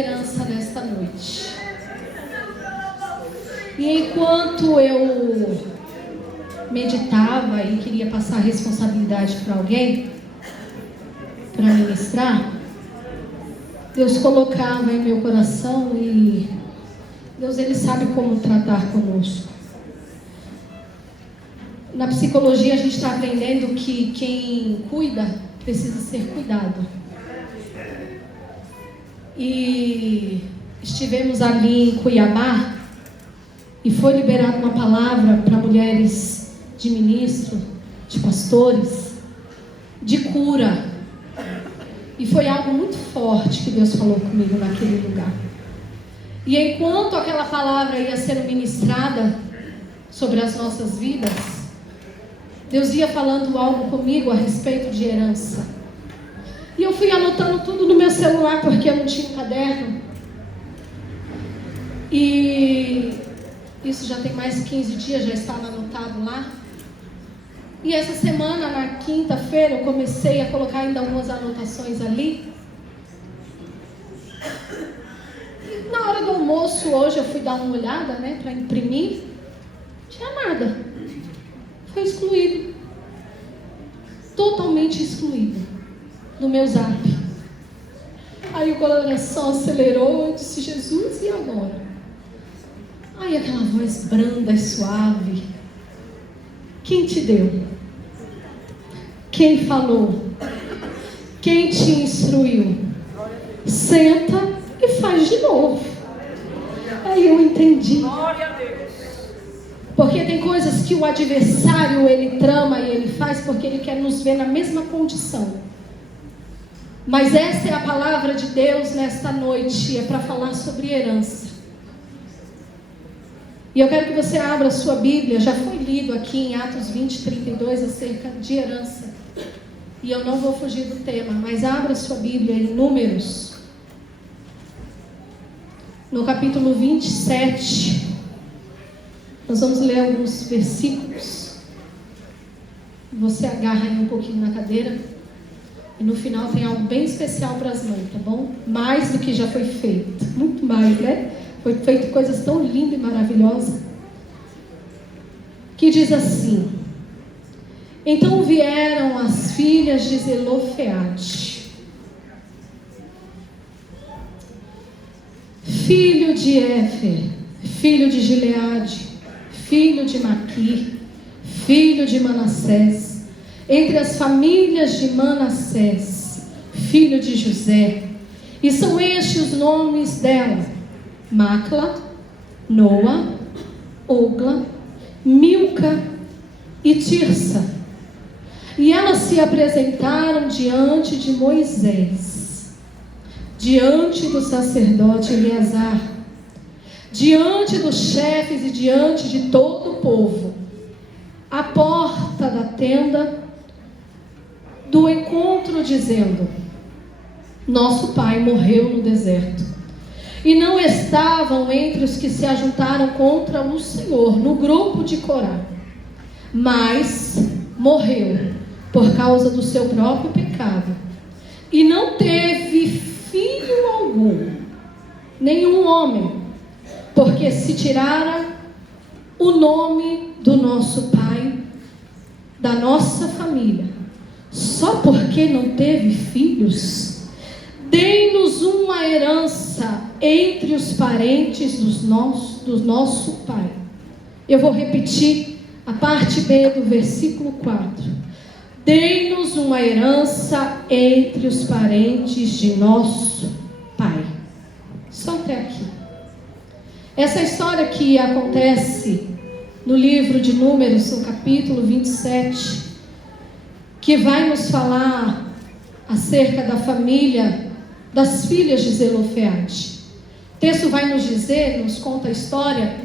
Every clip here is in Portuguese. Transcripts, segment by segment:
Esperança nesta noite. E enquanto eu meditava e queria passar a responsabilidade para alguém, para ministrar, Deus colocava em meu coração e Deus, Ele sabe como tratar conosco. Na psicologia a gente está aprendendo que quem cuida precisa ser cuidado. E estivemos ali em Cuiabá e foi liberada uma palavra para mulheres de ministro, de pastores, de cura. E foi algo muito forte que Deus falou comigo naquele lugar. E enquanto aquela palavra ia sendo ministrada sobre as nossas vidas, Deus ia falando algo comigo a respeito de herança. E eu fui anotando tudo no meu celular, porque eu não tinha um caderno. E isso já tem mais de 15 dias, já estava anotado lá. E essa semana, na quinta-feira, eu comecei a colocar ainda algumas anotações ali. E na hora do almoço, hoje, eu fui dar uma olhada, para imprimir. Não tinha nada. Foi excluído. Totalmente excluído. No meu zap. Aí o coração acelerou, eu disse: Jesus, e agora? Aí aquela voz branda e suave: quem te deu? Quem falou? Quem te instruiu? Senta e faz de novo. Aí eu entendi. Porque tem coisas que o adversário ele trama e ele faz porque ele quer nos ver na mesma condição. Mas essa é a palavra de Deus nesta noite, é para falar sobre herança. E eu quero que você abra a sua Bíblia, já foi lido aqui em Atos 20, 32, acerca de herança. E eu não vou fugir do tema, mas abra a sua Bíblia em Números, no capítulo 27. Nós vamos ler alguns versículos. Você agarra aí um pouquinho na cadeira. E no final tem algo bem especial para as mães, tá bom? Mais do que já foi feito. Muito mais, né? Foi feito coisas tão lindas e maravilosas. Que diz assim: então vieram as filhas de Zelofeade, filho de Éfer, filho de Gileade, filho de Maquir, filho de Manassés, entre as famílias de Manassés, filho de José. E são estes os nomes dela: Macla, Noa, Ogla, Milca e Tirsa. E elas se apresentaram diante de Moisés, diante do sacerdote Eleazar, diante dos chefes e diante de todo o povo, à porta da tenda do encontro, dizendo: nosso pai morreu no deserto, e não estavam entre os que se ajuntaram contra o Senhor no grupo de Corá, mas morreu por causa do seu próprio pecado, e não teve filho algum, nenhum homem, porque se tirara o nome do nosso pai, da nossa família, só porque não teve filhos. Dê-nos uma herança entre os parentes do nosso pai. Eu vou repetir a parte B do versículo 4. Dê-nos uma herança entre os parentes de nosso pai. Só até aqui. Essa história que acontece no livro de Números, no capítulo 27, que vai nos falar acerca da família das filhas de Zelofeade. O texto vai nos dizer, nos conta a história,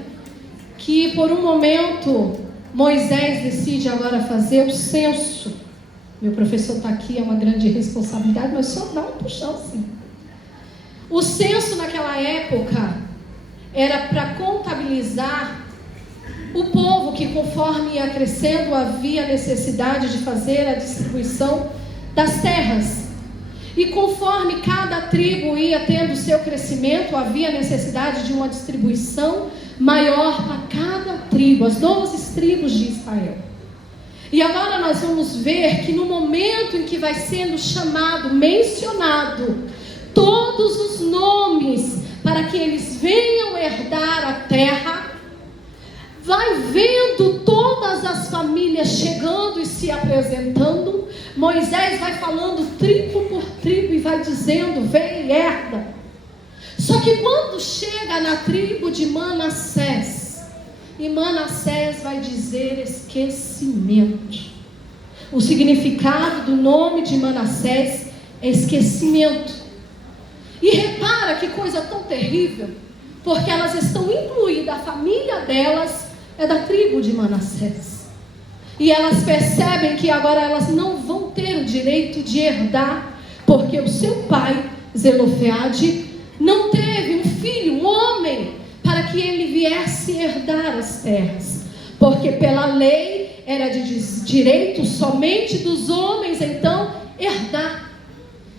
que por um momento Moisés decide agora fazer o censo. Meu professor está aqui, é uma grande responsabilidade, mas só dá um puxão assim. O censo naquela época era para contabilizar o povo que, conforme ia crescendo, havia necessidade de fazer a distribuição das terras. E conforme cada tribo ia tendo seu crescimento, havia necessidade de uma distribuição maior para cada tribo, as 12 tribos de Israel. E agora nós vamos ver que no momento em que vai sendo chamado, mencionado, todos os nomes para que eles venham herdar a terra, vai vendo todas as famílias chegando e se apresentando. Moisés vai falando tribo por tribo e vai dizendo: vem e herda. Só que quando chega na tribo de Manassés, e Manassés vai dizer esquecimento. O significado do nome de Manassés é esquecimento. E repara que coisa tão terrível, porque elas estão incluídas, a família delas é da tribo de Manassés. E elas percebem que agora elas não vão ter o direito de herdar, porque o seu pai, Zelofeade, não teve um filho, um homem, para que ele viesse herdar as terras. Porque pela lei era de direito somente dos homens, então, herdar.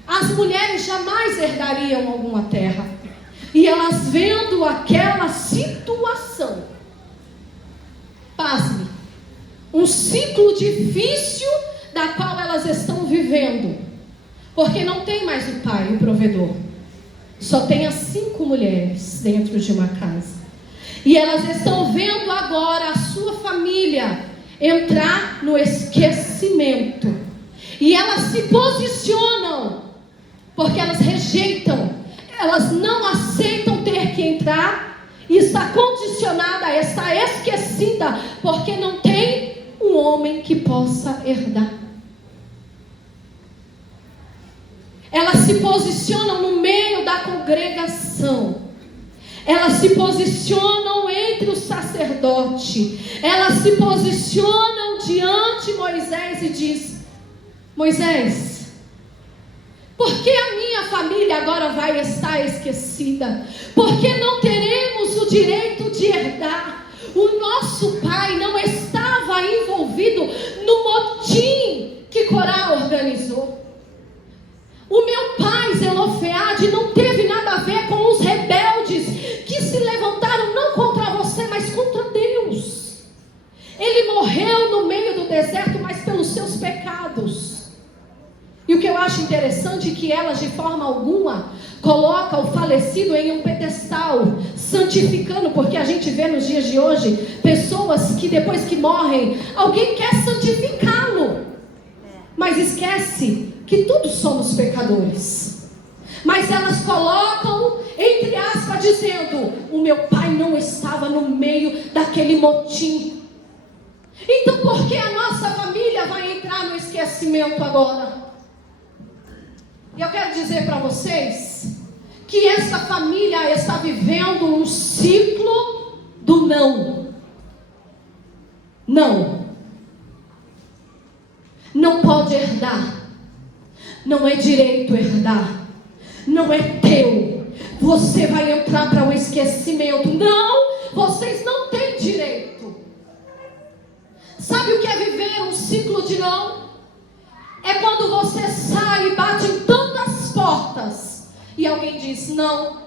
As mulheres jamais herdariam alguma terra. E elas vendo aquela situação, pasme, um ciclo difícil da qual elas estão vivendo, porque não tem mais o pai, o provedor, só tem as 5 mulheres dentro de uma casa, e elas estão vendo agora a sua família entrar no esquecimento, e elas se posicionam, porque elas rejeitam, elas não aceitam ter que entrar, e está condicionada, está esquecida, porque não tem um homem que possa herdar. Elas se posicionam no meio da congregação, elas se posicionam entre o sacerdote, elas se posicionam diante de Moisés e diz: Moisés, por que a minha família agora vai estar esquecida? Porque não teremos o direito de herdar. O nosso pai não estava envolvido no motim que Corá organizou. O meu pai, Zelofeade, não teve nada a ver com os rebeldes que se levantaram não contra você, mas contra Deus. Ele morreu no meio do deserto, mas pelos seus pecados. E o que eu acho interessante é que elas, de forma alguma, colocam o falecido em um pedestal, santificando, porque a gente vê nos dias de hoje pessoas que depois que morrem, alguém quer santificá-lo, mas esquece que todos somos pecadores. Mas elas colocam, entre aspas, dizendo: o meu pai não estava no meio daquele motim. Então por que a nossa família vai entrar no esquecimento agora? E eu quero dizer para vocês que essa família está vivendo um ciclo do não. Não. Não pode herdar. Não é direito herdar. Não é teu. Você vai entrar para o esquecimento. Não, vocês não têm direito. Sabe o que é viver um ciclo de não? É quando você sai e bate em tantas portas e alguém diz: não,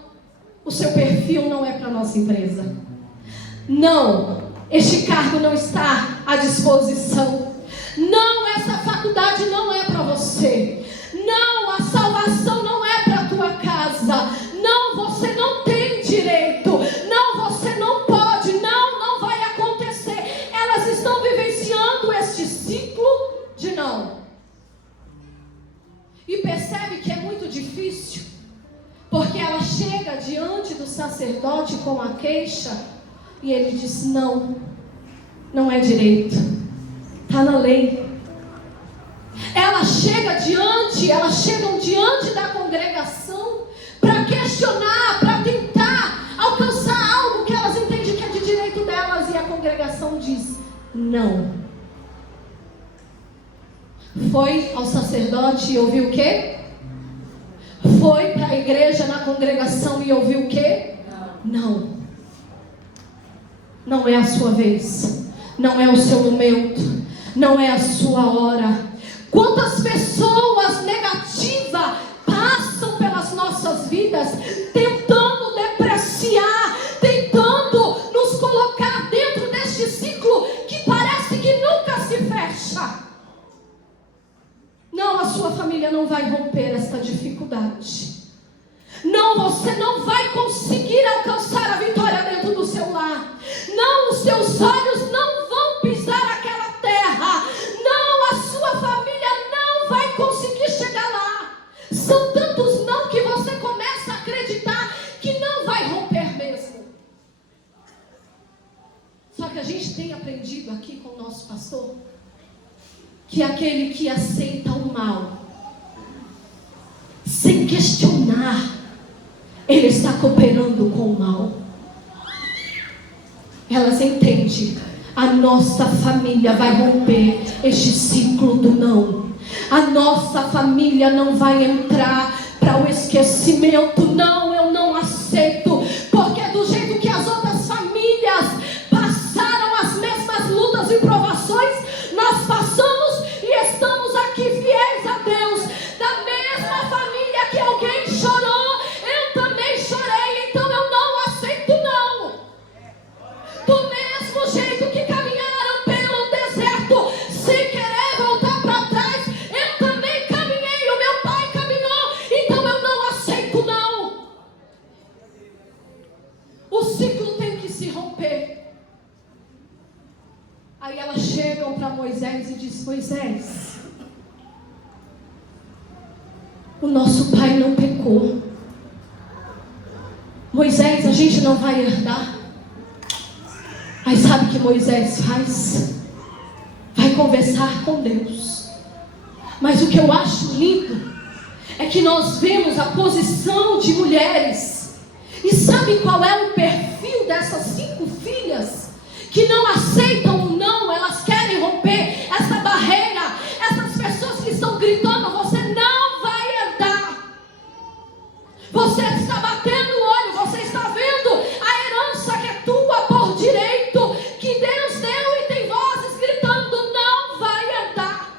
o seu perfil não é para a nossa empresa. Não, este cargo não está à disposição. Não, essa faculdade não é para você. Não, a salvação não é para a tua casa. Não, você não tem direito. Não, você não pode. Não, não vai acontecer. Elas estão vivenciando este ciclo de não. E percebe que é muito difícil, porque ela chega diante do sacerdote com a queixa e ele diz: não, não é direito, está na lei. Elas chegam diante da congregação para questionar, para tentar alcançar algo que elas entendem que é de direito delas, e a congregação diz: não. Foi ao sacerdote e ouviu o quê? Foi para a igreja, na congregação, e ouviu o quê? Não. Não é a sua vez. Não é o seu momento. Não é a sua hora. Quantas pessoas negativas vidas, tentando depreciar, tentando nos colocar dentro deste ciclo que parece que nunca se fecha. Não, a sua família não vai romper esta dificuldade. Não, você não vai conseguir alcançar a vitória dentro do seu lar. Não, os seus olhos não vão pisar aquela terra. Não, a sua família não vai conseguir chegar lá. São tantos não que você começa a acreditar que não vai romper mesmo. Só que a gente tem aprendido aqui com o nosso pastor que aquele que aceita o mal sem questionar, ele está cooperando com o mal. Elas entendem, a nossa família vai romper este ciclo do não. A nossa família não vai entrar para o esquecimento. Não, eu não aceito, porque do jeito que as outras famílias passaram as mesmas lutas e provações, nós passamos e estamos aqui fiéis a Deus. Da mesma família que alguém chorou, eu também chorei, então eu não aceito não. Do mesmo jeito que caminharam pelo deserto sem querer voltar para trás, eu também caminhei, o meu pai caminhou, então eu não aceito não. O ciclo tem que se romper. Aí elas chegam para Moisés e dizem: Moisés, o nosso pai não pecou. Moisés, a gente não vai herdar. Aí sabe o que Moisés faz? Vai conversar com Deus. Mas o que eu acho lindo é que nós vemos a posição de mulheres. E sabe qual é o perfil dessas 5 filhas? Que não aceitam o não, elas querem romper essa barreira. Essas pessoas que estão gritando: você não vai herdar. Você está batendo o olho, você está vendo a herança que é tua por direito, que Deus deu, e tem vozes gritando: não vai herdar.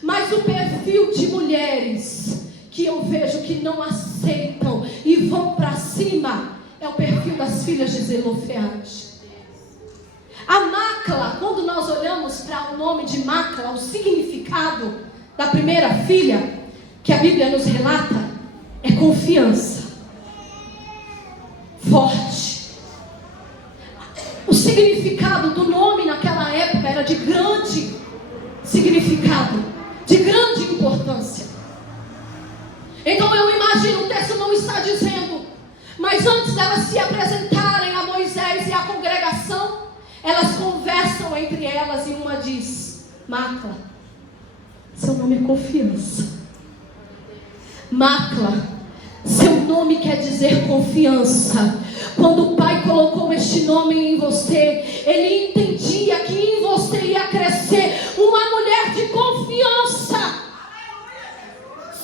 Mas o perfil de mulheres que eu vejo que não aceitam e vão para cima é o perfil das filhas de Zelofeade. A Macla, quando nós olhamos para o nome de Macla, o significado da primeira filha, que a Bíblia nos relata, é confiança, forte. O significado do nome naquela época era de grande significado, de grande importância. Então eu imagino, o texto não está dizendo, mas antes delas se apresentarem a Moisés e a congregação, elas conversam entre elas e uma diz: Macla, seu nome é confiança. Macla, seu nome quer dizer confiança. Quando o Pai colocou este nome em você, Ele entendia que em você ia crescer uma mulher de confiança.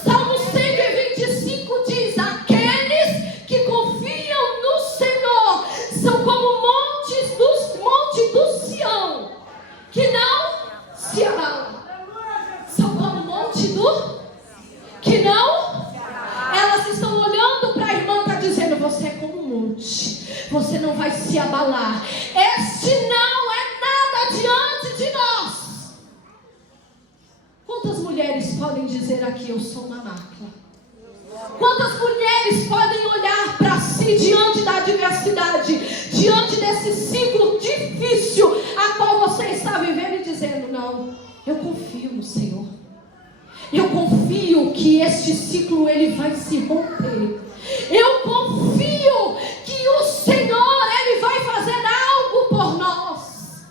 Salmo 125 diz: aqueles que confiam no Senhor são como montes do Sião, que não se abalam. São como monte do que não. Elas estão olhando para a irmã, está dizendo: você é como um monte, você não vai se abalar. Este não é nada diante de nós. Quantas mulheres podem dizer aqui: eu sou uma Macla? Quantas mulheres podem olhar para si diante da adversidade, diante desse ciclo difícil a qual você está vivendo, e dizendo: não, eu confio no Senhor. Eu confio que este ciclo ele vai se romper. Eu confio que o Senhor ele vai fazer algo por nós.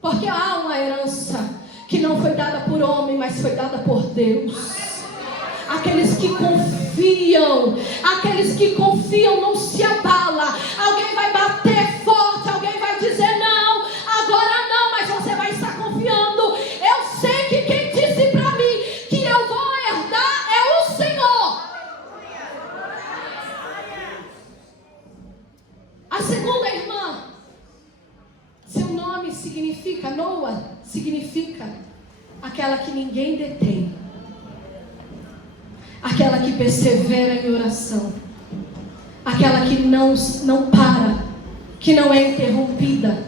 Porque há uma herança que não foi dada por homem, mas foi dada por Deus. Aqueles que confiam não se abala. Alguém vai bater forte, alguém vai dizer: não, agora não, mas você vai estar confiando. Eu sei que quem disse para mim que eu vou herdar é o Senhor. A segunda irmã, seu nome significa, Noa, significa aquela que ninguém detém. aquela que persevera em oração, aquela que não para, que não é interrompida.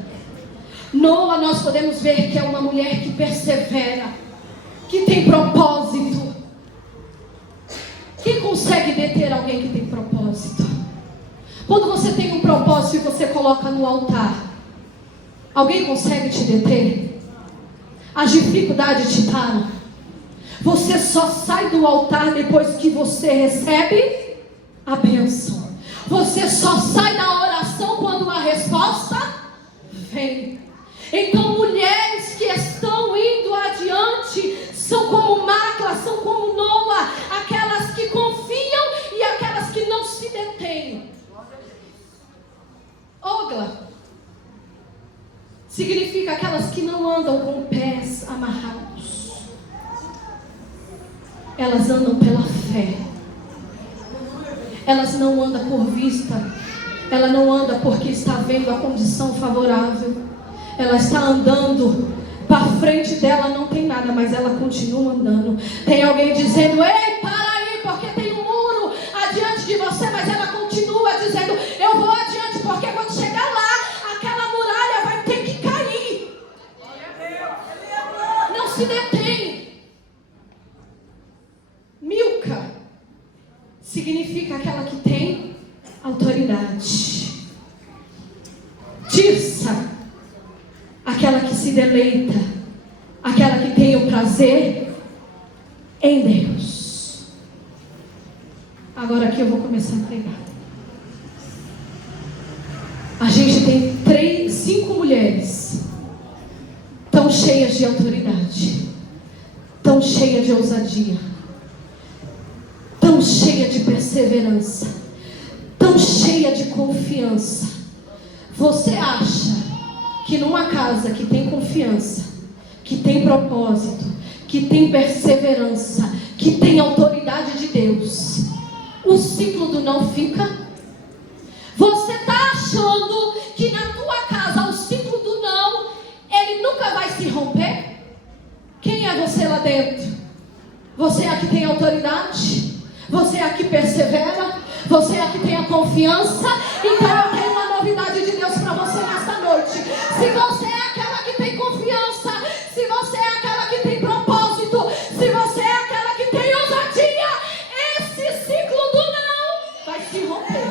Noa, nós podemos ver que é uma mulher que persevera, que tem propósito. Quem consegue deter alguém que tem propósito? Quando você tem um propósito e você coloca no altar, alguém consegue te deter? As dificuldades te param? Você só sai do altar depois que você recebe a bênção. Você só sai da oração quando a resposta vem. Então, mulheres que estão indo adiante são como Macla, são como Noa, aquelas que confiam e aquelas que não se detêm. Ogla significa aquelas que não andam com pés amarrados. Elas andam pela fé. Elas não andam por vista. Ela não anda porque está vendo a condição favorável. Ela está andando, para frente dela não tem nada, mas ela continua andando. Tem alguém dizendo: ei, para aí, porque tem um muro adiante de você, mas ela continua dizendo: eu vou adiante, porque quando chegar lá, aquela muralha vai ter que cair. Não se detém. Milca significa aquela que tem autoridade. Tirsa, aquela que se deleita, aquela que tem o prazer em Deus. Agora aqui eu vou começar a pregar. A gente tem 5 mulheres tão cheias de autoridade, tão cheias de ousadia, tão cheias de perseverança, tão cheias de confiança. Você acha que numa casa que tem confiança, que tem propósito, que tem perseverança, que tem autoridade de Deus, o ciclo do não fica? Você está achando que na tua casa o ciclo do não, ele nunca vai se romper? Quem é você lá dentro? Você é a que tem autoridade? Você é a que persevera? Você é a que tem a confiança? Então eu tenho uma novidade de Deus para você nesta noite. Se você é aquela que tem confiança, se você é aquela que tem propósito, se você é aquela que tem ousadia, esse ciclo do não vai se romper.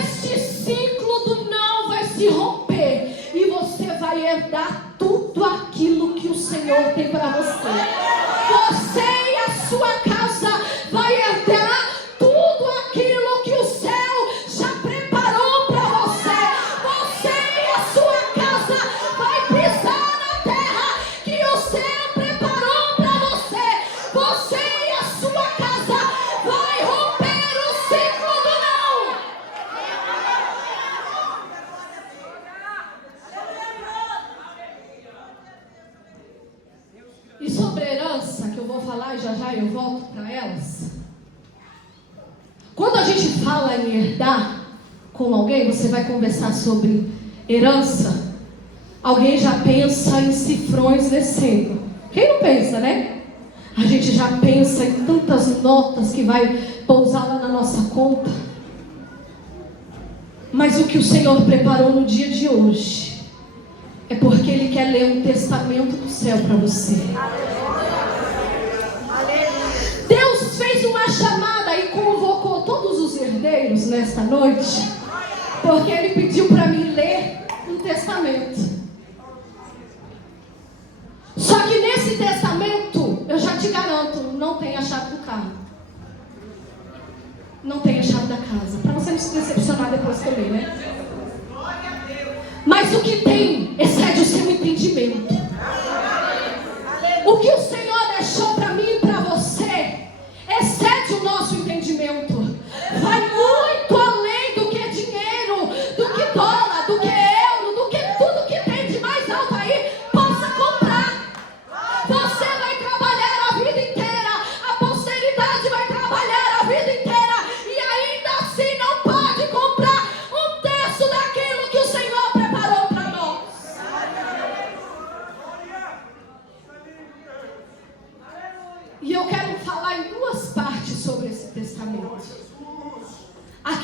Este ciclo do não vai se romper e você vai herdar tudo aquilo que o Senhor tem para você. Você e a sua casa vai herdar tudo aquilo que o céu já preparou para você. Você e a sua casa vai pisar na terra que o céu preparou para você. Você e a sua casa vai romper o ciclo do não. E sobre a herança, que eu vou falar e já já eu volto para elas. Quando a gente fala em herdar com alguém, você vai conversar sobre herança, alguém já pensa em cifrões descendo. Quem não pensa, né? A gente já pensa em tantas notas que vai pousar lá na nossa conta. Mas o que o Senhor preparou no dia de hoje é porque Ele quer ler um testamento do céu para você. Deus fez uma chamada e convocou todos os herdeiros nesta noite, porque Ele pediu para mim ler um testamento. Só que nesse testamento, eu já te garanto, não tem a chave do carro, não tem a chave da casa, para você não se decepcionar depois que eu ler, né? Mas o que tem excede o seu entendimento. O que o Senhor deixou para mim e para você excede o nosso entendimento. Vai muito além do que dinheiro, do que dólar, do que euro, do que tudo que tem de mais alto aí possa comprar. Você vai trabalhar a vida inteira, a posteridade vai trabalhar a vida inteira e ainda assim não pode comprar um terço daquilo que o Senhor preparou para nós.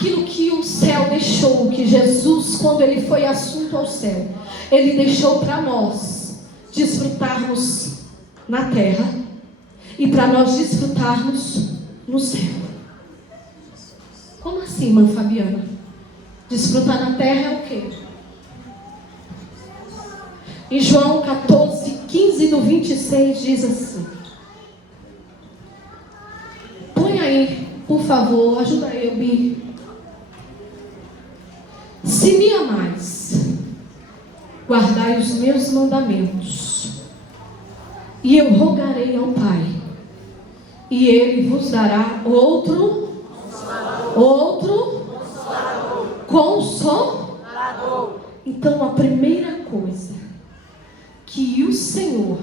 aquilo que o céu deixou, que Jesus, quando ele foi assunto ao céu, ele deixou para nós desfrutarmos na terra e para nós desfrutarmos no céu. Como assim, irmã Fabiana? Desfrutar na terra é o quê? Em João 14, 15 do 26 diz assim. Põe aí, por favor, ajuda eu, Bi. Se me amais, guardai os meus mandamentos, e eu rogarei ao Pai, e Ele vos dará outro Consolador. Então a primeira coisa que o Senhor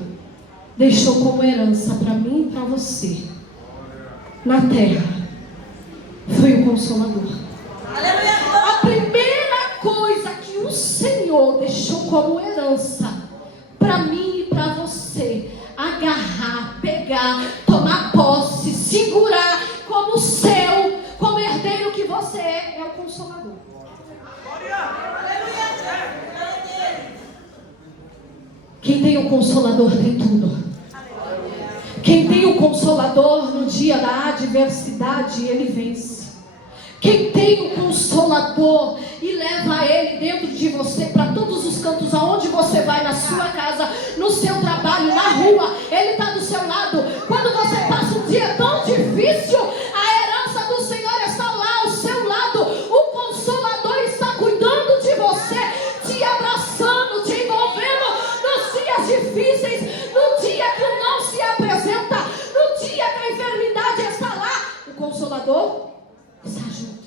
deixou como herança para mim e para você na terra foi o Consolador. A primeira coisa que o Senhor deixou como herança para mim e para você agarrar, pegar, tomar posse, segurar como seu, como herdeiro que você é o Consolador. Quem tem o Consolador tem tudo. Quem tem o Consolador no dia da adversidade, ele vence. Quem tem o Consolador e leva ele dentro de você para todos os cantos, aonde você vai, na sua casa, no seu trabalho, na rua, ele está do seu lado. Quando você passa um dia tão difícil, a herança do Senhor está lá ao seu lado. O Consolador está cuidando de você, te abraçando, te envolvendo nos dias difíceis, no dia que o não se apresenta, no dia que a enfermidade está lá. O Consolador está junto.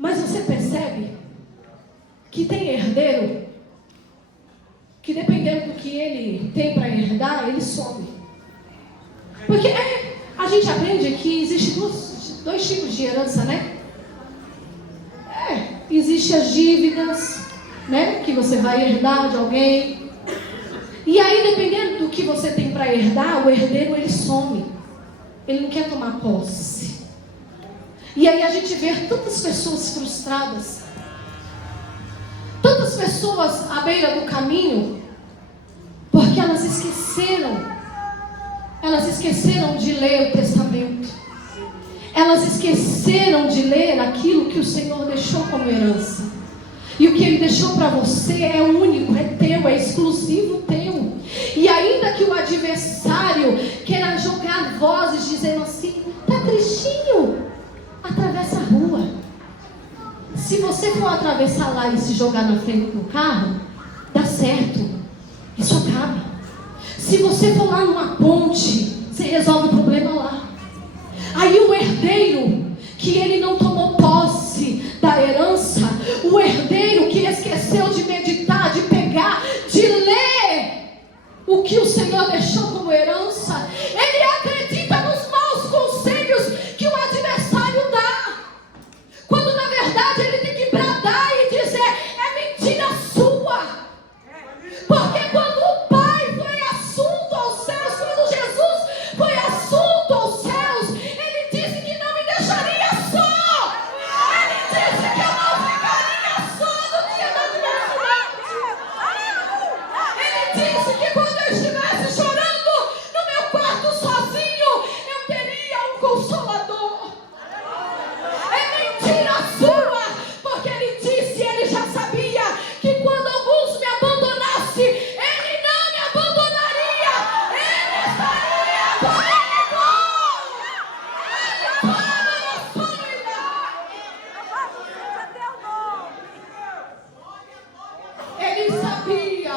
Mas você percebe que tem herdeiro que, dependendo do que ele tem para herdar, ele some. Porque a gente aprende que existe dois tipos de herança, né? Existem as dívidas, né? Que você vai herdar de alguém. E aí, dependendo do que você tem para herdar, o herdeiro ele some. Ele não quer tomar posse. E aí a gente vê tantas pessoas frustradas, tantas pessoas à beira do caminho, porque elas esqueceram de ler o testamento. Elas esqueceram de ler aquilo que o Senhor deixou como herança. E o que Ele deixou para você é único, é teu, é exclusivo teu. E ainda que o adversário queira jogar vozes dizendo assim, tá tristinho, atravessa a rua. Se você for atravessar lá e se jogar na frente do carro, dá certo, isso acaba. Se você for lá numa ponte, você resolve o problema lá. Aí o herdeiro, que ele não tomou posse da herança, o herdeiro que esqueceu de meditar, de pegar, de ler o que o Senhor deixou como herança, ele acredita nos maus conselhos que o adversário dá, quando na verdade ele tem que bradar e dizer, é mentira sua. Porque quando o Pai foi assunto aos céus, quando Jesus foi assunto aos céus, ele disse que não me deixaria só. Ele disse que eu não ficaria só no dia da adversidade. Ele disse que quando eu estivesse chorando no meu quarto sozinho, eu teria um consolador. É mentira sua, porque ele disse, ele já sabia que quando alguns me abandonassem, ele não me abandonaria, ele estaria comigo. Ele sabia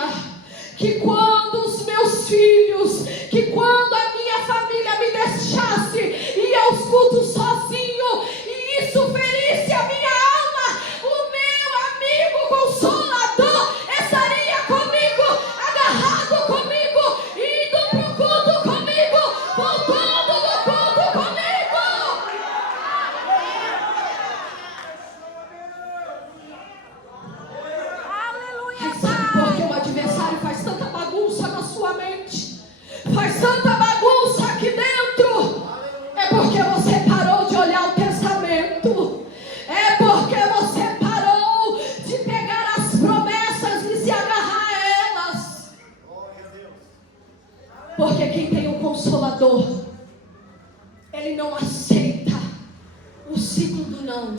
que quando os meus filhos, que quando a minha família me deixasse ir aos cultos sozinho, e isso ferisse a minha alma, o meu amigo consolador estaria comigo, agarrado comigo, indo pro culto comigo, Consolador, Ele não aceita o ciclo do não.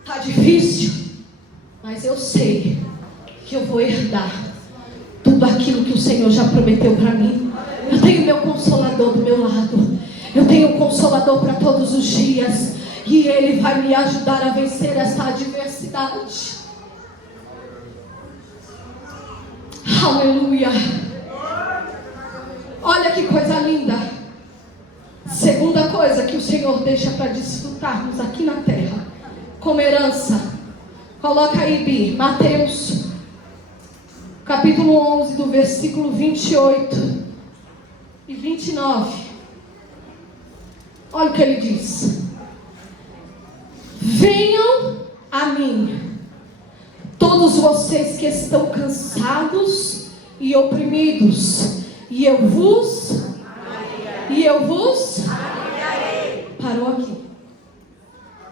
Está difícil, mas eu sei que eu vou herdar tudo aquilo que o Senhor já prometeu para mim. Eu tenho meu Consolador do meu lado. Eu tenho um Consolador para todos os dias. E Ele vai me ajudar a vencer essa adversidade. Aleluia. Olha que coisa linda. Segunda coisa que o Senhor deixa para desfrutarmos aqui na terra, como herança. Coloca aí, Bi, Mateus capítulo 11, do versículo 28 e 29. Olha o que ele diz: venham a mim, todos vocês que estão cansados e oprimidos, e eu vos parou aqui.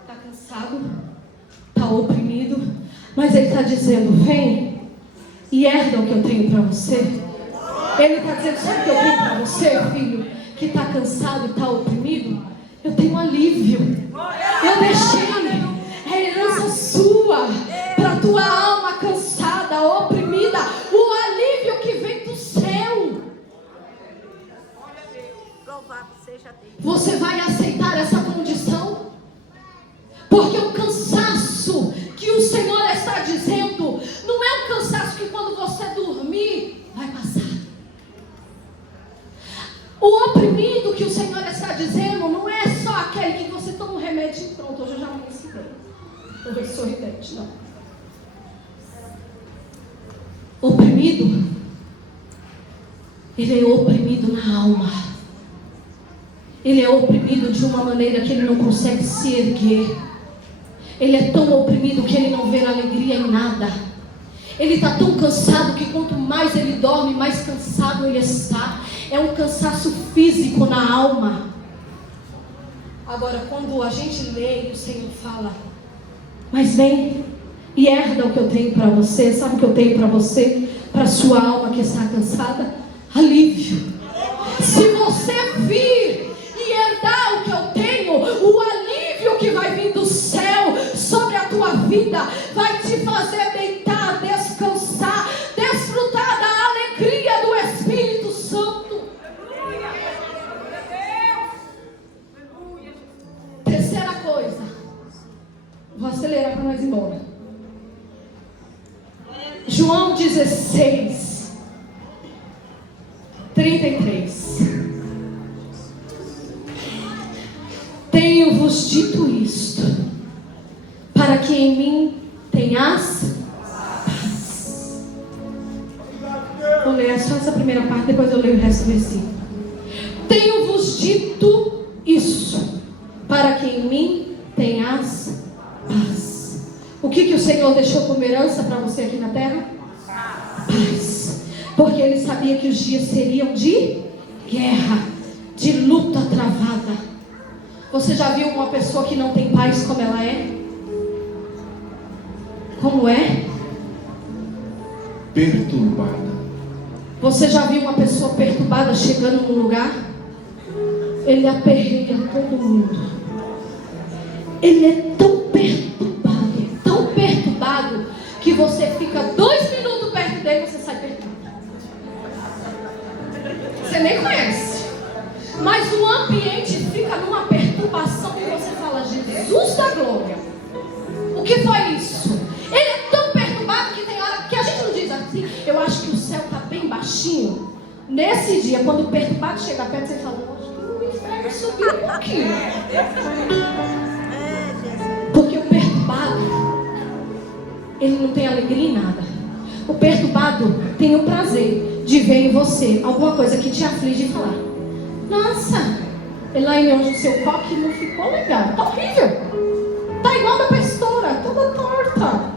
Está cansado, está oprimido, mas ele está dizendo: vem e herda o que eu tenho para você. Ele está dizendo: sabe o que eu tenho para você, filho, que está cansado e está oprimido? Eu tenho alívio. Eu deixei a herança sua para a tua alma cansada, oprimida, o alívio que vem do céu. Você vai aceitar essa condição? Porque o cansaço que o Senhor está dizendo não é um cansaço que quando você dormir vai passar. O oprimido que o Senhor está dizendo não é só aquele que você toma um remédio e pronto, hoje eu já amanheci bem, eu sou sorridente, não. Oprimido, ele é oprimido na alma. Ele é oprimido de uma maneira que ele não consegue se erguer. Ele é tão oprimido que ele não vê alegria em nada. Ele está tão cansado que quanto mais ele dorme, mais cansado ele está. É um cansaço físico na alma. Agora, quando a gente lê e o Senhor fala: mas vem e herda o que eu tenho para você. Sabe o que eu tenho para você? Para a sua alma que está cansada? Alívio. Se você vir e herdar o que eu tenho, o alívio que vai vir do céu sobre a tua vida vai te fazer deitar, descansar, desfrutar da alegria do Espírito Santo. Terceira coisa, vou acelerar para nós ir embora. João 16, 33. Tenho-vos dito isto, para que em mim tenhas paz. Vou ler só essa primeira parte, depois eu leio o resto do versículo. Tenho-vos dito isso, para que em mim tenhas paz. O que o Senhor deixou como herança para você aqui na terra? Paz. Porque Ele sabia que os dias seriam de guerra, de luta travada. Você já viu uma pessoa que não tem paz como ela é? Como é? Perturbada. Você já viu uma pessoa perturbada chegando num lugar? Ele aperreia todo mundo. Ele é tão perturbado, que você fica 2 minutos perto dele e você sai perturbado. Você nem conhece. Mas o ambiente fica numa perturbação que você fala: Jesus da glória, o que foi isso? Ele é tão perturbado que tem hora que a gente não diz assim: eu acho que o céu está bem baixinho. Nesse dia, quando o perturbado chega perto, você fala: eu acho que o inferno subiu um pouquinho. Porque o perturbado, ele não tem alegria em nada. O perturbado tem o prazer de ver em você alguma coisa que te aflige e falar: nossa, Elaine, hoje o seu coque não ficou legal, tá horrível, tá igual da pastora, toda torta.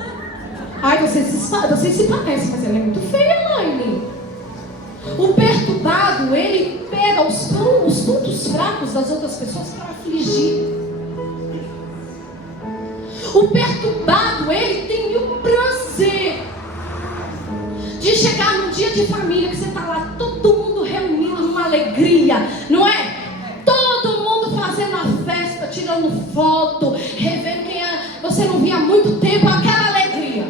Ai, você se parece, mas ela é muito feia, Elaine. O perturbado, ele pega os pontos fracos das outras pessoas para afligir. O perturbado, ele tem o prazer de chegar num dia de família que você está lá, todo mundo reunido numa alegria. alegria, não é? Todo mundo fazendo a festa, tirando foto, revendo quem você não via há muito tempo, aquela alegria.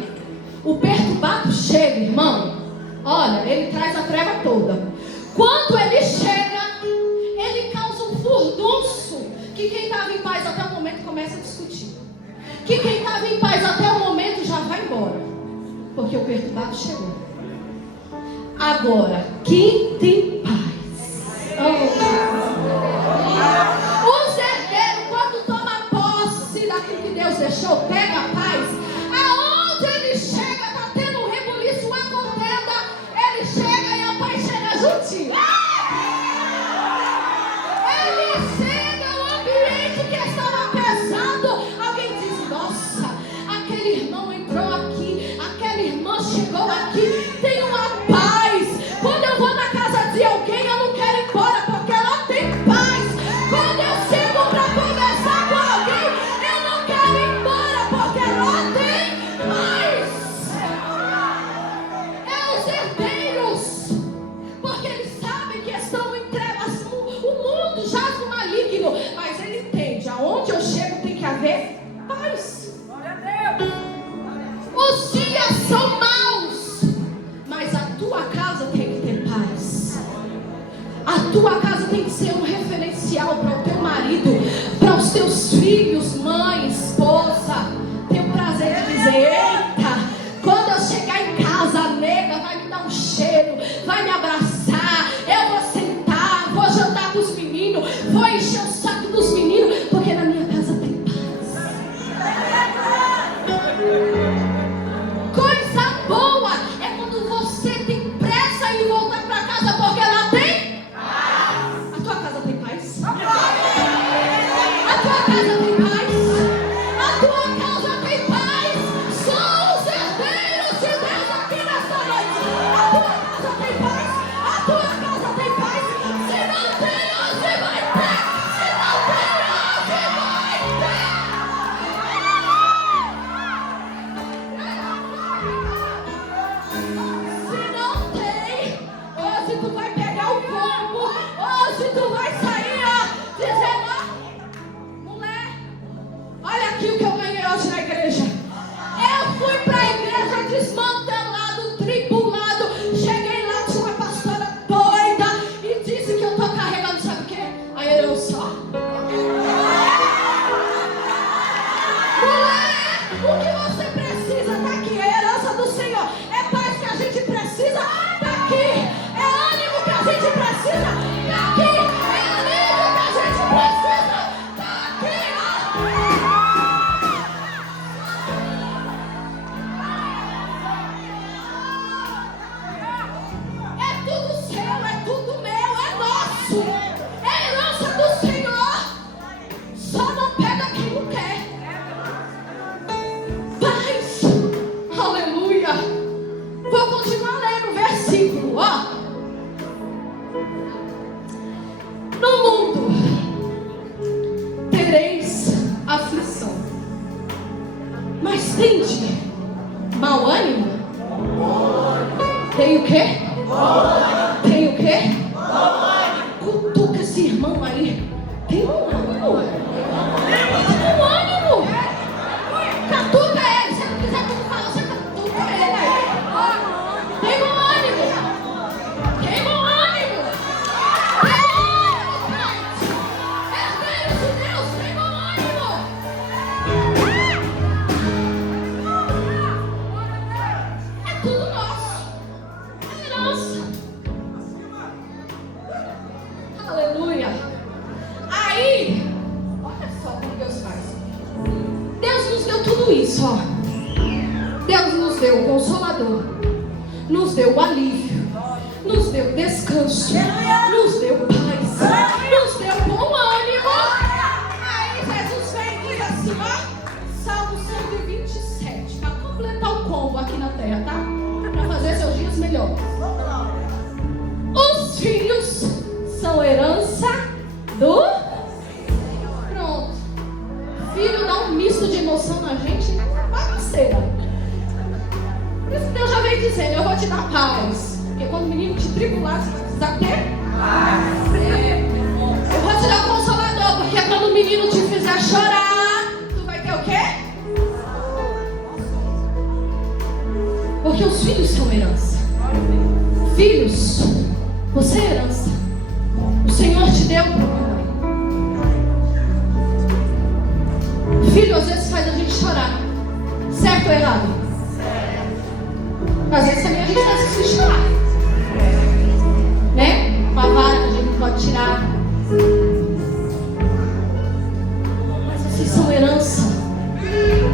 O perturbado chega, irmão, olha, ele traz a treva toda. Quando ele chega, ele causa um furdunço, que quem estava em paz até o momento começa a discutir. Que quem estava em paz até o momento já vai embora, porque o perturbado chegou. Agora, quem tem paz? Os herdeiros, quando toma posse daquilo que Deus deixou, pega a paz. Aonde ele chega, está tendo um rebuliço, uma contenda. Ele chega e a paz chega juntinho. Ele chega no ambiente que estava pesado. Alguém diz: nossa, aquele irmão entrou aqui, aquela irmã chegou aqui. Tem uma paz. Quando eu vou na casa de alguém, eu não quero ir embora, porque ela tem paz. Quando eu chego para conversar com alguém, eu não quero ir embora, porque ela tem paz. É os herdeiros, porque eles sabem que estão em trevas. O mundo jaz no maligno, mas ele entende: aonde eu chego tem que haver paz. Os dias são maus, mas a tua casa tem que ter paz. A tua casa tem que ser um referencial para o teu marido, para os teus filhos, mãe, esposa. Ter o prazer de dizer: eita, quando eu chegar em casa, a nega vai me dar um cheiro, vai me abraçar, eu vou sentar, vou jantar com os meninos, vou encher o saco dos meninos, porque na minha casa tem paz. Coisa boa é quando você tem pressa em voltar para casa, porque ela tem paz. A tua casa tem paz? A tua casa tem paz? A tua casa tem paz? São os herdeiros de Deus aqui nessa noite. A tua casa tem paz? A tua casa tem paz? Se não tem, hoje vai ter. Se não tem, hoje vai ter. Se não tem, hoje tu vai pegar o corpo. Hoje tu vai sair, ó, dizendo: ó, mulher, olha aqui o que eu ganhei hoje na igreja. Eu fui pra igreja desmantelado, tribulado. Cheguei lá, tinha uma pastora doida e disse que eu tô carregando, sabe o quê? A herança. Mulher, o que você precisa tá aqui, é a herança do Senhor. É paz que a gente precisa, tá aqui. É ânimo que a gente precisa, tá aqui. É alívio que a gente precisa, tá aqui, ó. É tudo seu, é tudo meu, é nosso. É a herança do Senhor. Só não pega quem não quer. Paz. Aleluia. Vou continuar lendo o versículo, ó. No mundo tereis aflição, mas tende mau ânimo. Tem o quê? Tem o quê? Cutuca esse irmão aí. Tem um ânimo. Tem um ânimo. Catuca ele. Se não quiser como falar, você catuca ele aí. Tem um ânimo. Tem um ânimo. Tem um ânimo, crente. Herdeiros de Deus, tem um ânimo. É tudo nosso. É herança. Aleluia. Aí, olha só como Deus faz. Deus nos deu tudo isso, ó. Deus nos deu o Consolador, nos deu o alívio, nos deu descanso, nos deu paz, nos deu bom ânimo. Aí Jesus vem e diz assim, ó, Salmo 127, para completar o combo aqui na terra, tá? Para fazer seus dias melhores. Os filhos são herança do... Pronto. Filho dá um misto de emoção na gente, bagaceira. Por isso que Deus já vem dizendo, eu vou te dar paz. Porque quando o menino te tribular, você vai precisar ter Eu vou te dar um consolador, porque quando o menino te fizer chorar, tu vai ter o quê? Porque os filhos são herança. Filhos, você é herança. O Senhor te deu para o pai. Filho às vezes faz a gente chorar. Certo ou errado? Às vezes também a gente faz se chorar, né? Uma vara que a gente não pode tirar. Mas vocês são herança.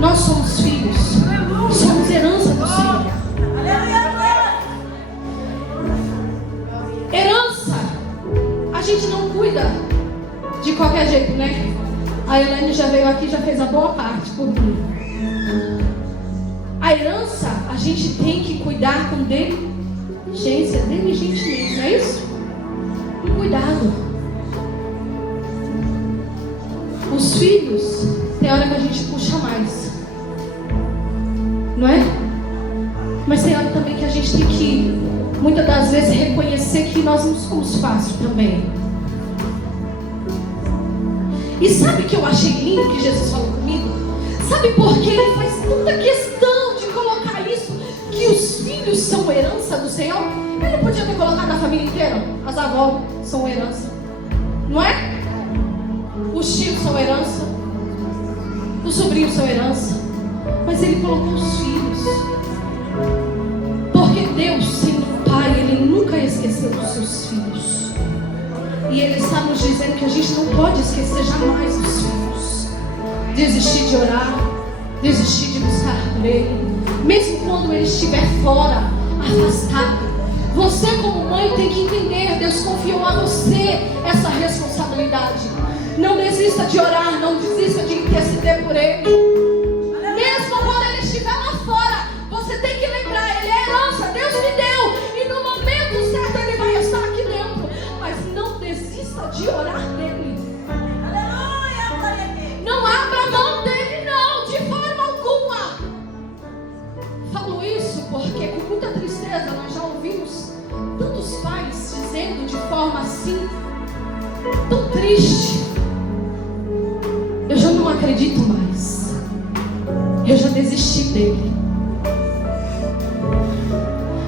Nós somos filhos. Somos herança do Senhor. Herança a gente não cuida de qualquer jeito, né? A Elaine já veio aqui, já fez a boa parte por mim. A herança a gente tem que cuidar com diligentemente, não é isso? Com cuidado. Os filhos, tem hora que a gente puxa mais, não é? Mas tem hora também que a gente tem que, muitas das vezes, reconhecer que nós não somos fáceis também. E sabe o que eu achei lindo que Jesus falou comigo? Sabe por que ele faz tanta questão de colocar isso? Que os filhos são herança do Senhor? Ele podia ter colocado a família inteira. As avós são herança, não é? Os tios são herança. Os sobrinhos são herança. Mas ele colocou os filhos. Porque Deus, sendo Pai, Ele nunca esqueceu dos seus filhos. E Ele está nos dizendo que a gente não pode esquecer jamais dos filhos. Desistir de orar, desistir de buscar por Ele, mesmo quando Ele estiver fora, afastado. Você como mãe tem que entender, Deus confiou a você essa responsabilidade. Não desista de orar, não desista de interceder por Ele. Mesmo quando Ele estiver lá fora, você tem que lembrar, Ele é herança, Deus me deu. E no momento certo Ele vai estar aqui dentro. Mas não desista de orar dele. Não abra mão dele, não, de forma alguma. Falo isso porque com muita tristeza nós já ouvimos tantos pais dizendo de forma assim, tão triste: eu já não acredito mais, eu já desisti dele.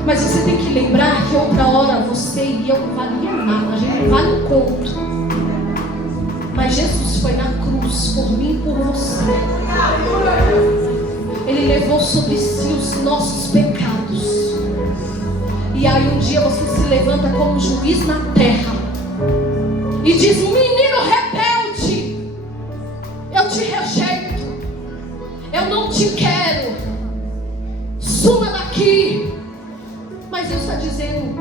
Mas você tem que lembrar que outra hora você e eu não valia nada, a gente não vale um conto. Mas Jesus foi na cruz por mim e por você. Ele levou sobre si os nossos pecados. E aí um dia você se levanta como juiz na terra e diz: menino rebelde, eu te rejeito, eu não te quero, suma daqui. Mas Deus está dizendo: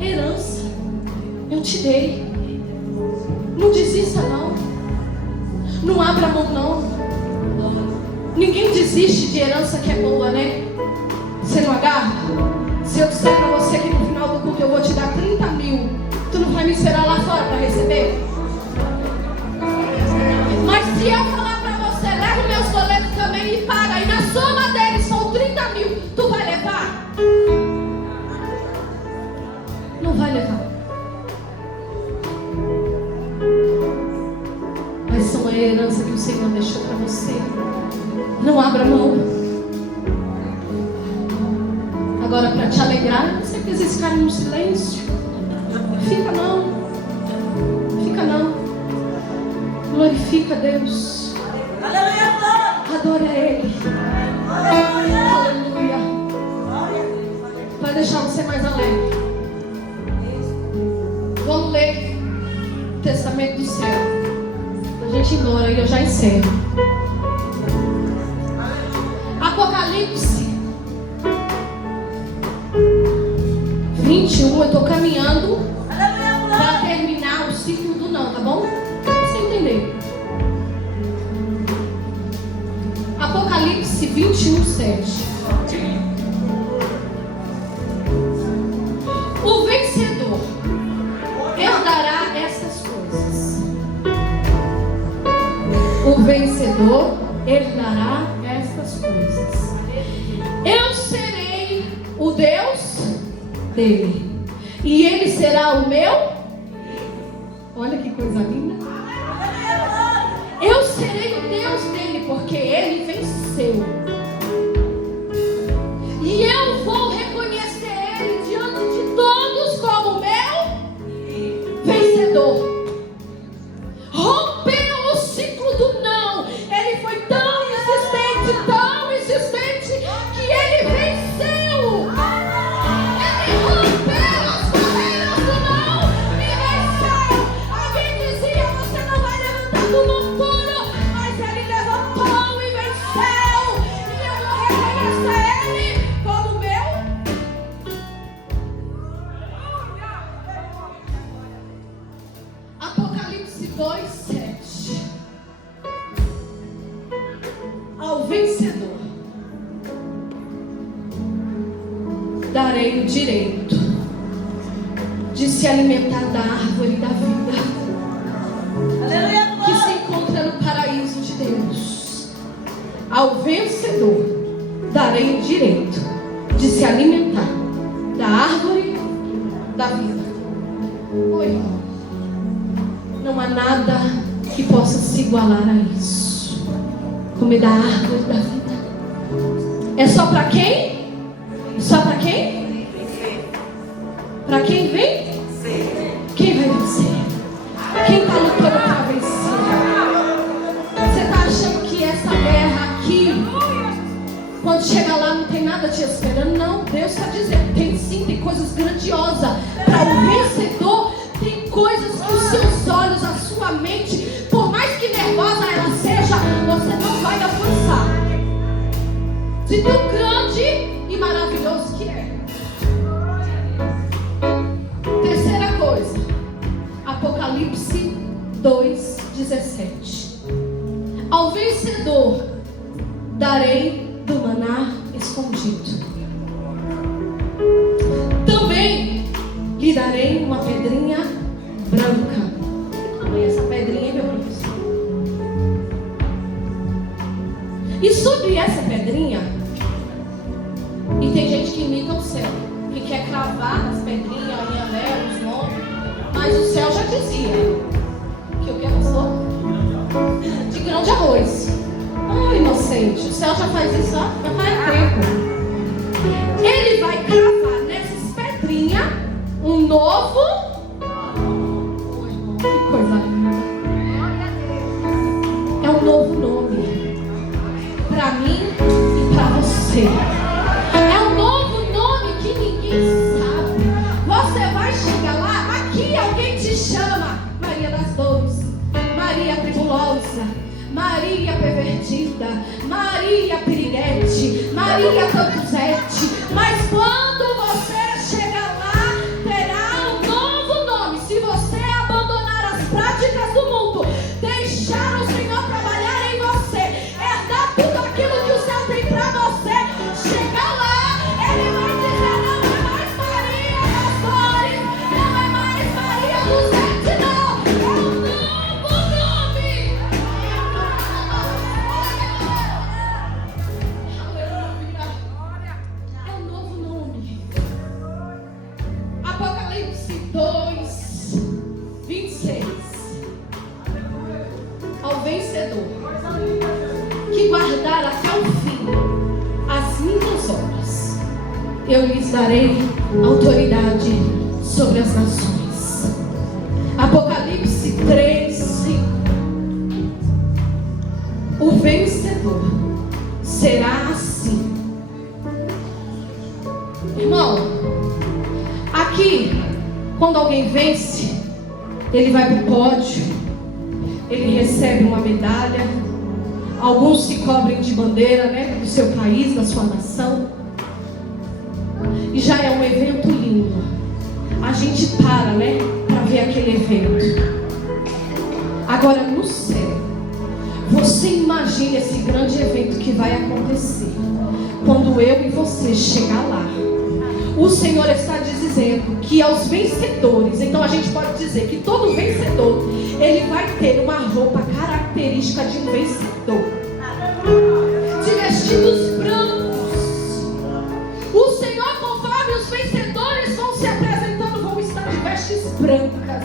herança, eu te dei. Não desista não. Não abra a mão não. Ninguém desiste de herança que é boa, né? Você não agarra? Se eu disser para você que no final do culto eu vou te dar 30 mil, tu não vai me esperar lá fora para receber? Mas se eu falar para você, leva meus boletos também e paga, e na soma deles são 30 mil, tu vai levar? Não vai levar. Mas são a herança que o Senhor deixou para você. Não abra mão. Agora, para te alegrar, você precisa ficar no silêncio. Fica não. Fica não. Glorifica a Deus. Adore a Ele. Aleluia. Para deixar você mais alegre. Vamos ler o Testamento do Céu. A gente ir embora e eu já encerro. Apocalipse 21. Eu estou caminhando para terminar o ciclo do não, tá bom? Pra você entender. Apocalipse 21, 7. O vencedor herdará essas coisas. O vencedor herdará essas coisas. Eu serei o Deus dele, e ele será o meu coisa linda. Eu serei o Deus dele, porque ele venceu. E eu vou reconhecer ele diante de todos como meu vencedor. Rompeu o ciclo do não. Ele foi tão insistente, que ele venceu. Ele rompeu as barreiras do não e venceu. Alguém dizia: você não vai levantar do monturo, mas ele levantou e venceu. E eu vou reconhecer ele como meu. Apocalipse 2:7. Ao vencedor darei o direito de se alimentar da árvore da vida, que se encontra no paraíso de Deus. Ao vencedor darei o direito de se alimentar da árvore da vida. Oi, irmão. Não há nada que possa se igualar a isso. Comer da árvore da vida. É só para quem? Só para quem? Para quem vem? Quem vai vencer? Quem está lutando para vencer? Você está achando que essa guerra aqui, quando chega lá, não tem nada te esperando? Não, Deus está dizendo: tem sim, tem coisas grandiosas. Para o vencedor, tem coisas que os seus olhos, a sua mente, por mais que nervosa ela seja, você não vai alcançar. De tão grande e maravilhoso que é. Terceira coisa, Apocalipse 2:17. Ao vencedor darei do maná escondido. Também lhe darei uma pedrinha branca. E essa pedrinha é meu professor. E sobre essa pedrinha, e tem gente que imita o céu, que quer cravar nas pedrinhas, em anel, os nomes, mas o céu já dizia que o que passou? De grão de arroz. Ah, inocente, o céu já faz isso já faz tempo. Ele vai cravar nessas pedrinhas um novo. Que coisa linda. É um novo nome para mim e para você. É um novo nome que ninguém sabe. Você vai chegar lá, aqui alguém te chama Maria das Dores, Maria Tribulosa, Maria Pervertida, Maria Piriguete, Maria Tantuzete. Mas quando você chegar lá, terá um novo nome. Se você abandonar as práticas do mundo, deixar o Senhor trabalhar em você, herdar tudo aquilo que o céu tem para você, chegar lá, Ele vai dizer: não é mais Maria das Dores, não é mais Maria Luzete, não. É um novo nome. É um novo nome. Apocalipse 2:26. Ao vencedor que guardar até o fim as minhas obras, eu lhes darei autoridade sobre as nações. Apocalipse 3:5. O vencedor será assim. Irmão, aqui, quando alguém vence, ele vai para o pódio, ele recebe uma medalha. Alguns se cobrem de bandeira, né, do seu país, da sua nação. E já é um evento lindo. A gente para, né, para ver aquele evento. Agora no céu, você imagina esse grande evento que vai acontecer quando eu e você chegar lá. O Senhor está dizendo que aos vencedores, então a gente pode dizer que todo vencedor, ele vai ter uma roupa característica de um vencedor, de vestidos brancos. O Senhor, conforme os vencedores vão se apresentando, vão estar de vestes brancas.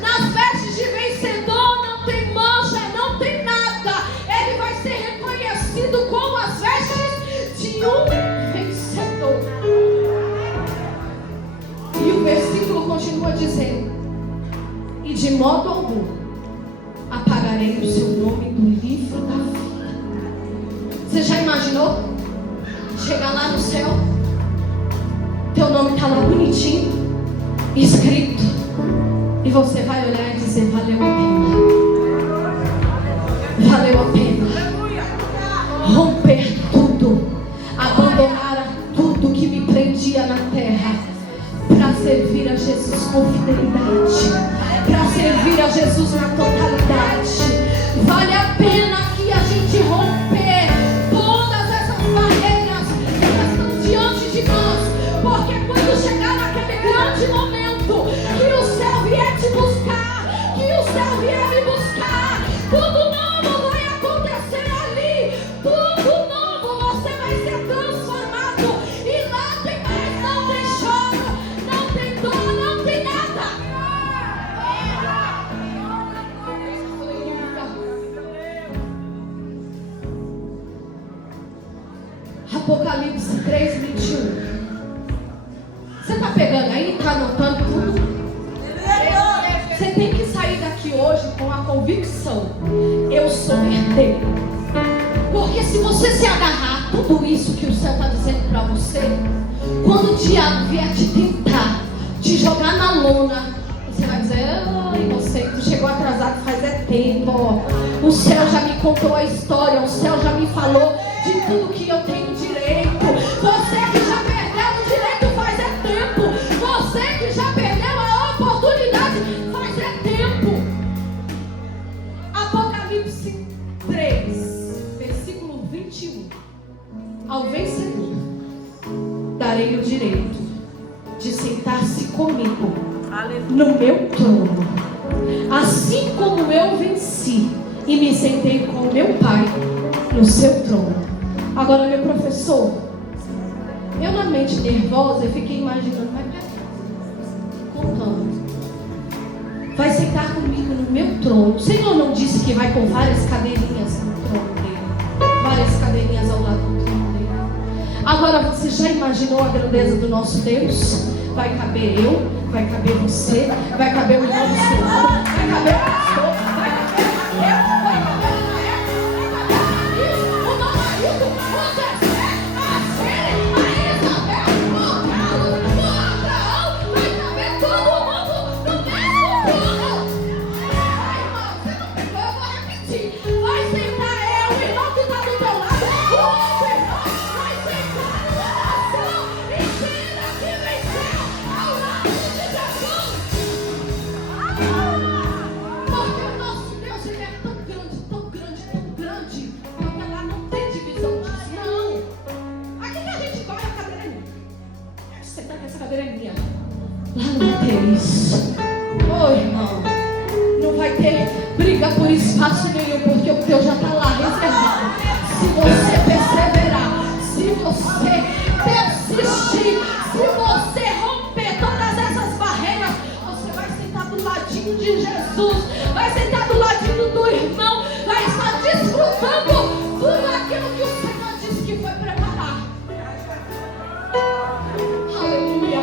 Nas vestes de apagarei o seu nome do livro da vida. Você já imaginou? Chegar lá no céu, teu nome está lá bonitinho, escrito, e você vai olhar e dizer: valeu a pena. Valeu a pena. Romper tudo, abandonar tudo que me prendia na terra, para servir a Jesus com fidelidade, para servir a Jesus na totalidade. Vale a pena que a gente romper todas essas barreiras que estão diante de nós, porque quando chegar naquele grande momento que o céu vier te buscar, que o céu vier me buscar, tudo novo vai acontecer ali, tudo novo, você vai ser transformado, e lá tem mais, não tem choro, não tem dor, não tem nada. Apocalipse 3:21. Você está pegando aí? Está anotando tudo? Você tem que sair daqui hoje com a convicção: eu sou herdeiro. Porque se você se agarrar a tudo isso que o céu está dizendo para você, quando o diabo vier te tentar, te jogar na lona, você vai dizer: ai, inocente, tu chegou atrasado faz tempo, ó. O céu já me contou a história, o céu já me falou de tudo que eu tenho direito. Você que já perdeu o direito faz tempo. Você que já perdeu a oportunidade faz tempo. Apocalipse 3, versículo 21. Ao vencedor darei o direito de sentar-se comigo no meu trono, assim como eu venci e me sentei com o meu Pai no seu trono. Agora, meu professor, eu na mente nervosa eu fiquei imaginando: mas peraí, contando, vai sentar comigo no meu trono. O Senhor não disse que vai com várias cadeirinhas no trono dele, várias cadeirinhas ao lado do trono dele. Agora, você já imaginou a grandeza do nosso Deus? Vai caber eu, vai caber você, vai caber o irmão do seu lado, vai caber o pastor, vai caber o Mateus, vai caber o Nael, vai caber a Marisa, o meu marido, o José, a Célia, a Isabel, o Carlos, o Abraão, vai caber todo mundo no mesmo trono. Ai, irmão, você não pegou, eu vou repetir. Vai sentar eu, o irmão que está do teu lado, o outro irmão, vai sentar numa nação inteira que venceu ao lado de Jesus. Porque o nosso Deus, ele é tão grande, tão grande, tão grande, porque lá não tem divisão disso, não. Aqui que a gente vai, a cadeira é minha. Você tá com essa cadeira é minha. Lá não vai ter isso. Ô, irmão, não vai ter briga por espaço nenhum, porque o teu já está lá reservado. Se você perseverar, se você persistir, se você romper todas essas barreiras, você vai sentar do ladinho de Jesus, vai sentar do ladinho do irmão, vai estar desfrutando tudo aquilo que o Senhor disse que foi preparar. Aleluia.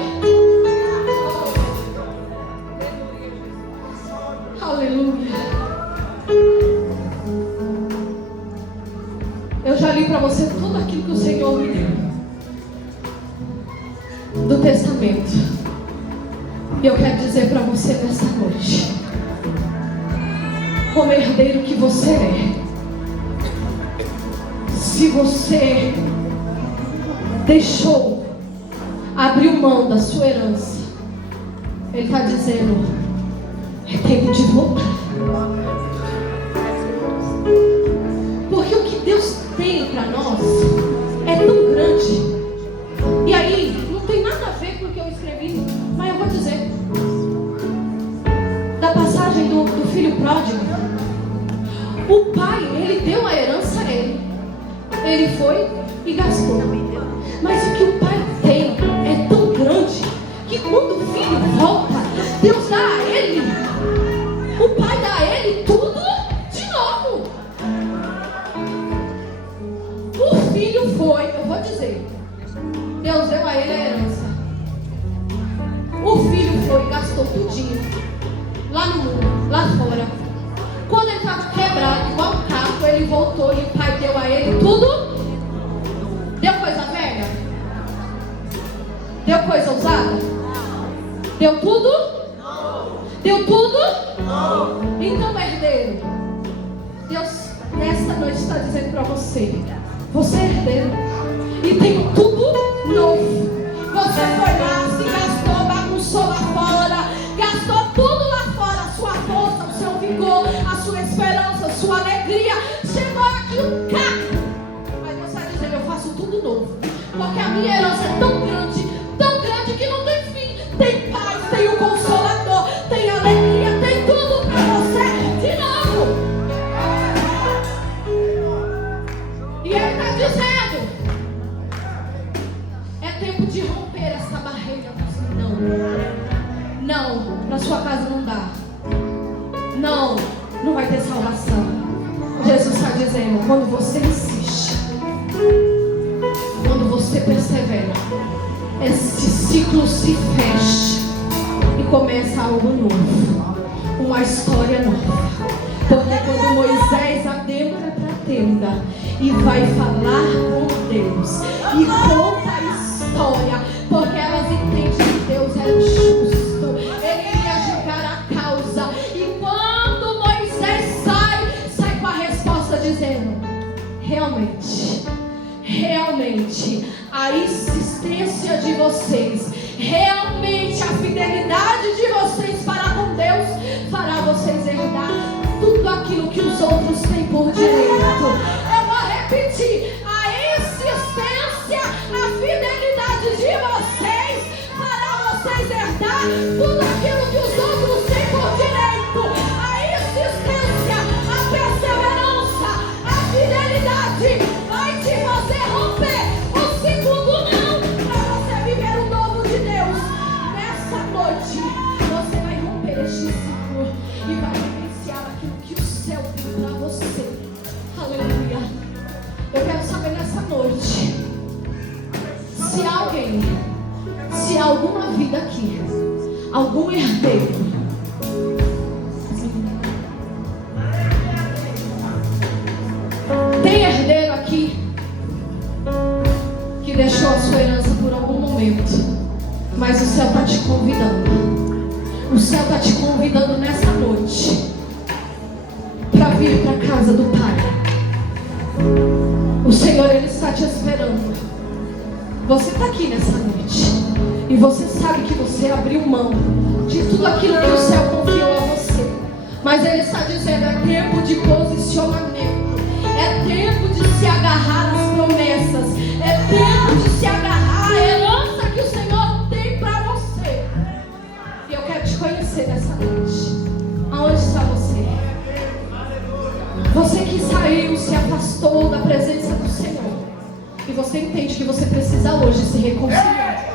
Aleluia. Eu já li para você tudo aquilo que o Senhor me deu do testamento. E eu quero dizer para você nessa noite, como herdeiro que você é, se você deixou, abriu mão da sua herança, Ele está dizendo: é tempo de voltar. Porque o que Deus tem para nós é tão grande. E aí, não tem nada a ver com o que eu escrevi, mas eu vou dizer. Da passagem do filho pródigo. O pai, ele deu a herança a ele. Ele foi e gastou. Mas o que o pai tem é tão grande que quando o filho volta, Deus dá a ele. O pai dá a ele tudo de novo. O filho foi, eu vou dizer, Deus deu a ele a herança. O filho foi e gastou tudinho lá no mundo, lá fora. Quando ele estava usada? Deu tudo? Deu tudo? Então, herdeiro, Deus nesta noite está dizendo para você: você é herdeiro e tem tudo novo. Você foi lá, se gastou, bagunçou lá fora, gastou tudo lá fora, a sua força, o seu vigor, a sua esperança, a sua alegria. Chegou aqui um caco. Mas Deus está dizendo: eu faço tudo novo. Porque a minha herança é tão grande que não tem fim. Tem paz, tem o Consolador, tem alegria, tem tudo para você de novo. E Ele está dizendo: é tempo de romper essa barreira. Não, na sua casa não dá. Não vai ter salvação. Jesus está dizendo: quando você insiste, quando você persevera, esse ciclo se fecha e começa algo novo, uma história nova. Porque quando Moisés adentra para a tenda e vai falar com Deus e conta a história, porque elas entendem que Deus é justo, Ele ia julgar a causa. E quando Moisés sai com a resposta dizendo: realmente a insistência de vocês, realmente a fidelidade de vocês para com Deus fará vocês herdar tudo aquilo que os outros têm por direito. Eu vou repetir: a insistência, a fidelidade de vocês fará vocês herdar tudo aquilo que os outros têm por direito. A insistência, a perseverança, a fidelidade vai te fazer romper o segundo não para você viver o novo de Deus. Nessa noite você vai romper este ciclo e vai vivenciar aquilo que o céu tem para você. Aleluia. Eu quero saber nessa noite se alguma vida aqui, algum herdeiro, tem herdeiro aqui que deixou a sua herança por algum momento, mas o céu está te convidando. O céu está te convidando nessa noite para vir para a casa do Pai. O Senhor, Ele está te esperando. Você está aqui nessa noite e você sabe que você abriu mão de tudo aquilo que o céu confiou a você, mas Ele está dizendo: é tempo de posicionamento, é tempo de se agarrar às promessas, é tempo de se agarrar à herança que o Senhor tem para você. E eu quero te conhecer nessa noite. Aonde está você? Você que saiu, se afastou da presença do Senhor, e você entende que você precisa hoje se reconciliar.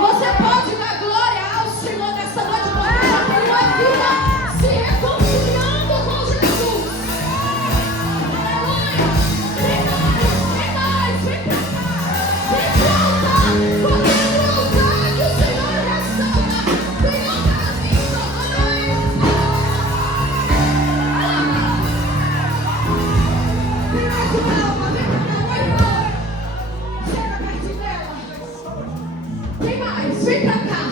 Você pode dar glória ao Senhor nessa noite, porque já tem uma vida se reconciliando com Jesus. Aleluia! Vem mais, vem pra cá, vem pra altar, porque é no altar que o Senhor restaura. Vem altar, vem mais uma alma, vem pra cá, vai embora. Chega perto dela. Tem mais, vem pra cá.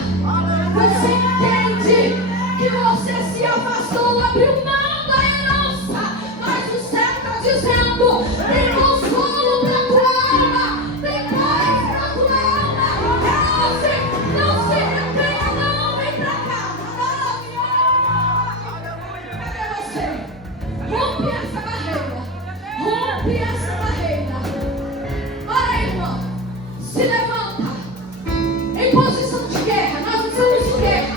Você entende que você se afastou, abriu mão da herança, mas o céu está dizendo: tem consolo pra tua alma, tem paz pra tua alma. Não se retenha, não, vem pra cá. Cadê você? Rompe essa barreira, rompe essa barreira. Olha, irmão, se levanta em posição de guerra. Nós estamos em guerra,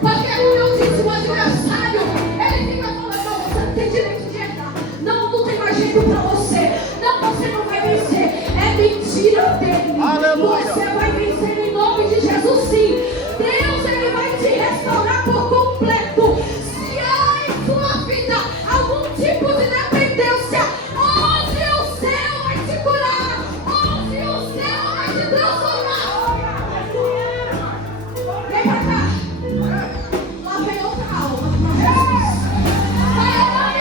porque como eu disse, o adversário, ele fica falando: não, você não tem direito de herdar, não tem mais jeito pra você, não, você não vai vencer. É mentira dele. Aleluia. Você vai vencer em nome de Jesus, sim. Deus, Ele vai te restaurar por completo. Se há em sua vida algum tipo de dependência, hoje o céu vai te curar, hoje o céu vai te transformar. Vem pra cá. Lá vem outra alma pra Jesus. Vai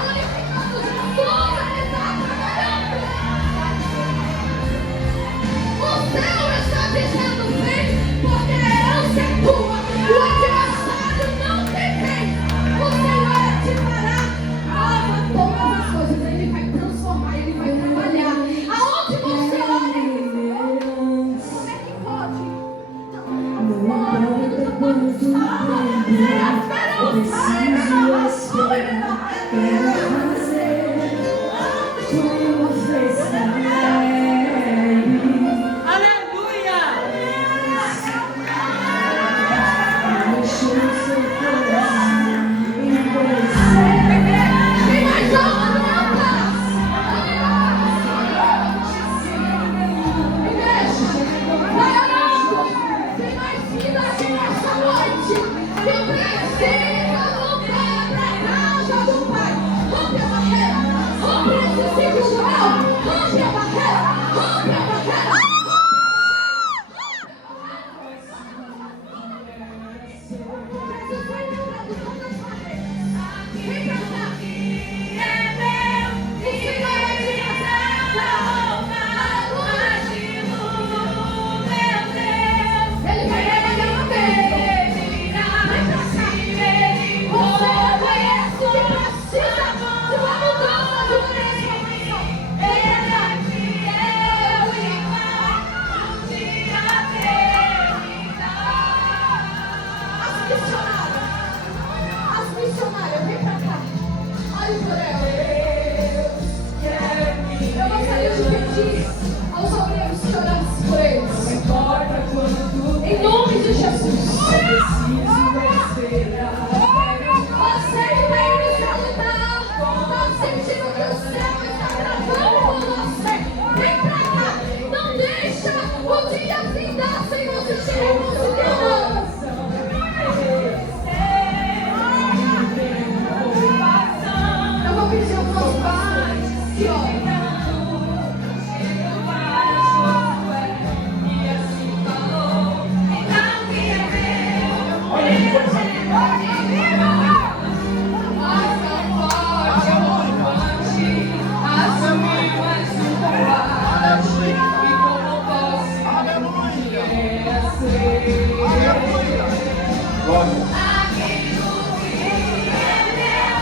glorificando Jesus. Ele está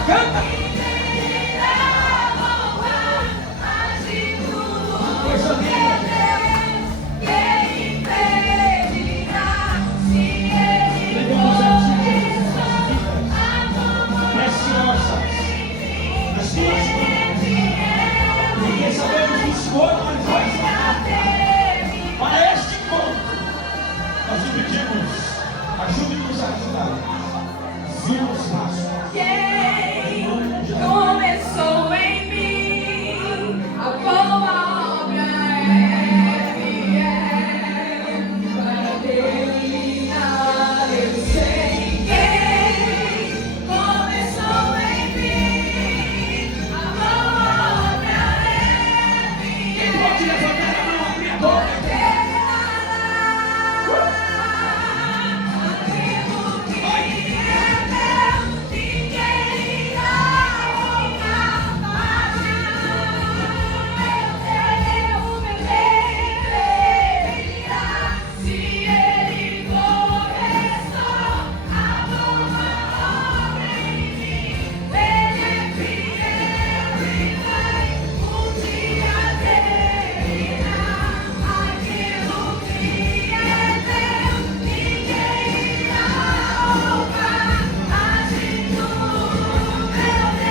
Canta! Coisa linda! Levamos a ti, preciosas nas tuas mãos, porque sabemos que o Senhor